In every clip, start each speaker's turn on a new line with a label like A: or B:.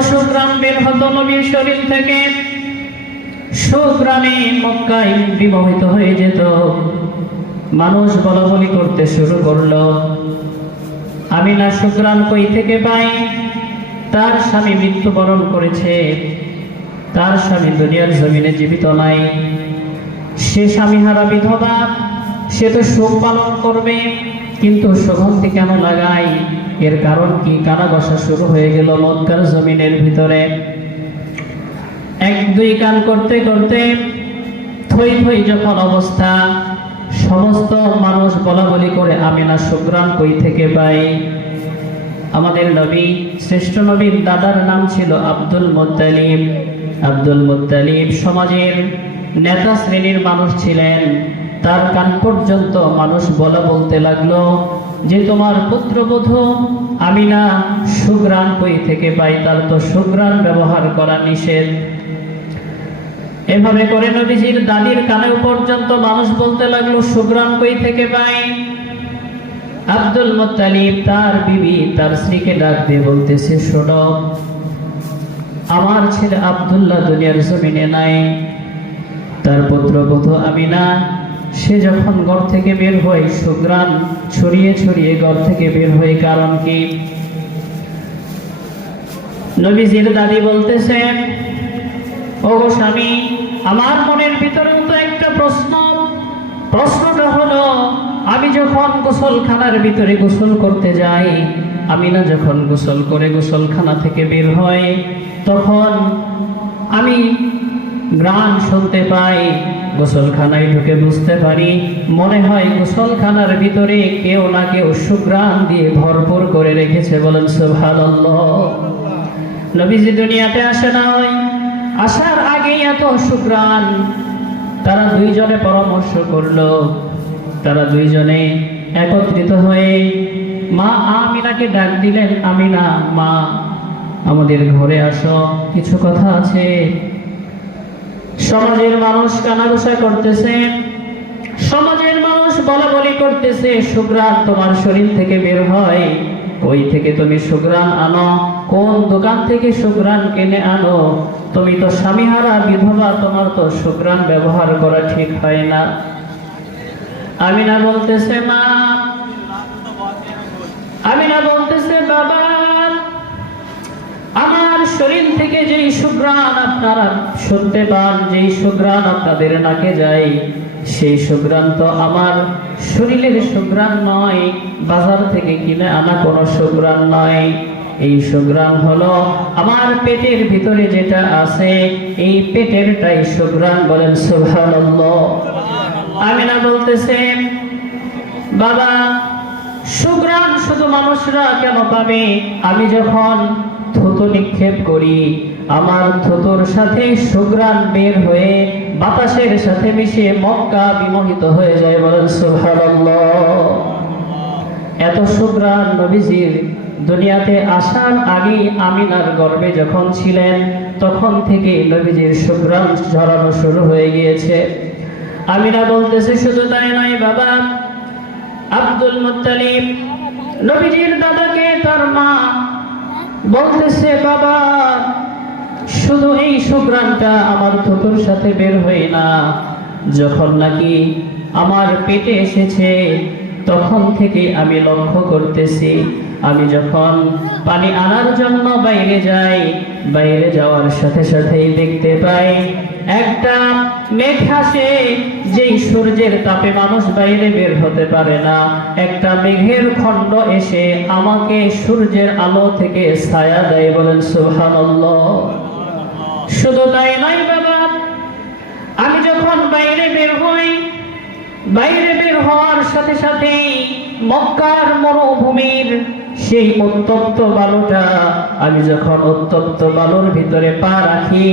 A: সুগ্রাম বের হতো নবীর শরীর থেকে সুগ্রামে মক্কায় বিমোহিত হয়ে যেত। মানুষ বলা বলি করতে শুরু করল। আমি না সুগ্রাম কই থেকে পাই? তার স্বামী মৃত্যুবরণ করেছে। তার স্বামী দুনিয়ার জমিনে জীবিত নাই। সে স্বামীহারা বিধবা। সে তো শোক পালন করবে, কিন্তু সুগন্ধি কেন লাগাই এর কারণ কি? কানা বসা শুরু হয়ে গেল মক্কার জমিনের ভিতরে। এক, দুই কান করতে করতে থই থই যখন অবস্থা, সমস্ত মানুষ বলা বলি করে আমি না সুগ্রাম কই থেকে পাই? আমাদের নবী, শ্রেষ্ঠ নবীর দাদার নাম ছিল আব্দুল মুত্তালিব। আব্দুল মুত্তালিব সমাজের নেতা শ্রেণির মানুষ ছিলেন। তার কান পর্যন্ত মানুষ বলা বলতে লাগল যে তোমার পুত্রবধূ আমিনা সুগ্রাম কই থেকে পাই তার তো সুগ্রাম ব্যবহার করা নিষেধ। এভাবে করে নবীজির দাদির কানের পর্যন্ত মানুষ বলতে লাগল সুগ্রাম কই থেকে পাই? আব্দুল মুত্তালিব তার বিবি তার স্ত্রীকে ডাক দিয়ে বলতেছে, শোনো, আমার ছেলে আব্দুল্লাহ দুনিয়ার জমিনে নাই, তার পুত্রবধূ আমিনা সে যখন ঘর থেকে বের হয় সুগ্রাম ছড়িয়ে ছড়িয়ে ঘর থেকে বের হয়, কারণ কি? নবীজির দাদি বলতেছেন ও স্বামী, আমার মনের ভিতরেও তো একটা প্রশ্ন। প্রশ্নটা হলো, আমি যখন গোসলখানার ভিতরে গোসল করতে যাই আমি না যখন গোসল করে গোসলখানা থেকে বের হয়, তখন আমি গ্রাম শুনতে পাই গোসলখানায় ঢুকে বুঝতে পারি, মনে হয় গোসলখানার ভিতরে কেউ না কেউ সুগ্রাম দিয়ে ভরপুর করে রেখেছে বলেন সুবহানাল্লাহ। নবীজি দুনিয়াতে আসে নাই, আসার আগেই এত সুগ্রাণ তারা দুইজনে পরামর্শ করল, তারা দুইজনে একত্রিত হয়ে, মা আমিনাকে ডাক দিলেন, আমিনা, মা, আমাদের ঘরে আসো, কিছু কথা আছে? সমাজের মানুষ কানাঘুষা করতেছে, সমাজের মানুষ বলা বলি করতেছে, সুগ্রাণ তোমার শরীর থেকে বের হয়। ওই থেকে তুমি সুগ্রাণ আনো? কোন দোকান থেকে সুগ্রাণ কিনে আনো? তুমি তো স্বামীহারা, বিধবা, তোমার তো সুগ্রাণ ব্যবহার করা ঠিক হয় না। আমি না বলতেছে, মা। আমি না বলতেছে, বাবা শরীর থেকে যেই সুগ্রাণ আপনারা শুনতে পান, যেই সুগ্রাণ আপনাদের নাকে যায়, সেই সুগ্রাণ তো আমার শরীরের সুগ্রাণ নয়, বাজার থেকে কিনে আনা কোনো সুগ্রাণ নয়। এই সুগ্রাণ হলো আমার পেটের ভিতরে যেটা আছে, এই পেটেরটাই সুগ্রাণ বলেন সুবহানাল্লাহ। আমিনা বলতেছে, বাবা সুগ্রাম শুধু মানুষরা কেন পাবে? আমি যখন থুতু নিক্ষেপ করি। আমার থুতুর সাথে সুগ্রাম বের হয়ে বাতাসের সাথে মিশে মক্কা বিমোহিত হয়ে যায় বলেন এত সুগ্রাম নবীজির দুনিয়াতে আসার আগেই আমিনার গর্ভে যখন ছিলেন, তখন থেকে নবীজির সুগ্রাম ঝরানো শুরু হয়ে গিয়েছে। আমিনা বলতেছে, শুধু তাই নয় বাবা, আব্দুল মুত্তালিব, নবীজির দাদাকে তার মা বলতেছে, বাবা, শুধু এই সুগ্রামটা আমার থুতুর সাথে বের হয় না। যখন নাকি আমার পেটে এসেছে, তখন থেকে আমি লক্ষ্য করতেছি, আমি যখন পানি আনার জন্য বাইরে যাই, বাইরে যাওয়ার সাথে সাথেই দেখতে পাই একটা মেঘ আসে, যেই সূর্যের তাপে মানুষ বাইরে বের হতে পারে না। একটা মেঘের খণ্ড এসে আমাকে সূর্যের আলো থেকে ছায়া দেয়, বলেন সুবহানাল্লাহ। শুধু তাই নয়, বাবা, আমি যখন বাইরে বের হই বাইরে বের হওয়ার সাথে সাথে মক্কার মরুভূমির সেই উত্তপ্ত বালুটা আমি যখন উত্তপ্ত বালুর ভিতরে পা রাখি,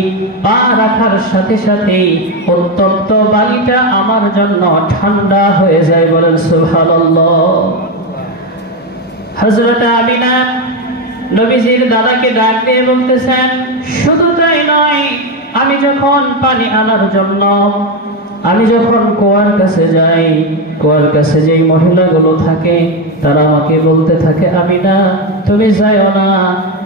A: পা রাখার সাথে সাথেই উত্তপ্ত বালিটা আমার জন্য ঠান্ডা হয়ে যায় বলেন সুবহানাল্লাহ। হযরত আমিনা নবীজির দাদাকে ডাক দিয়ে বলতেছেন, শুধু তাই নয়, আমি যখন পানি আনার জন্য আমি যখন কুয়ার কাছে যাই, কুয়ার কাছে যেই মহিলাগুলো থাকে, তারা আমাকে বলতে থাকে আমি না তুমি যাও না,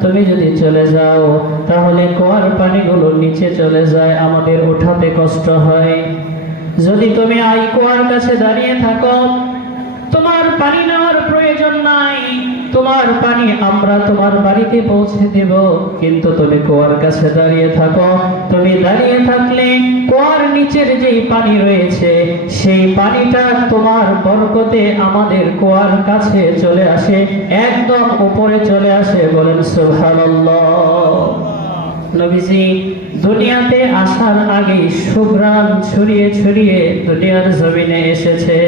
A: তুমি যদি চলে যাও, তাহলে কুয়ার পানিগুলো নিচে চলে যায়, আমাদের ওঠাতে কষ্ট হয়। যদি তুমি আই কুয়ার কাছে দাঁড়িয়ে থাকো, তোমার পানি নেওয়ার প্রয়োজন নাই, তোমার পানি আমরা তোমার বাড়িতে পৌঁছে দেব, কিন্তু তুমি কুয়ার কাছে দাঁড়িয়ে থাকো দাঁড়িয়ে থাকলে কুয়ার নিচের যেই পানি রয়েছে, সেই পানিটা তোমার বরকতে আমাদের কুয়ার কাছে চলে আসে, একদম উপরে চলে আসে বলেন সুবহানাল্লাহ। নবীজি, দুনিয়াতে আসার আগে সুগ্রাণ ছড়িয়ে ছড়িয়ে দুনিয়ার জমিনে এসেছে।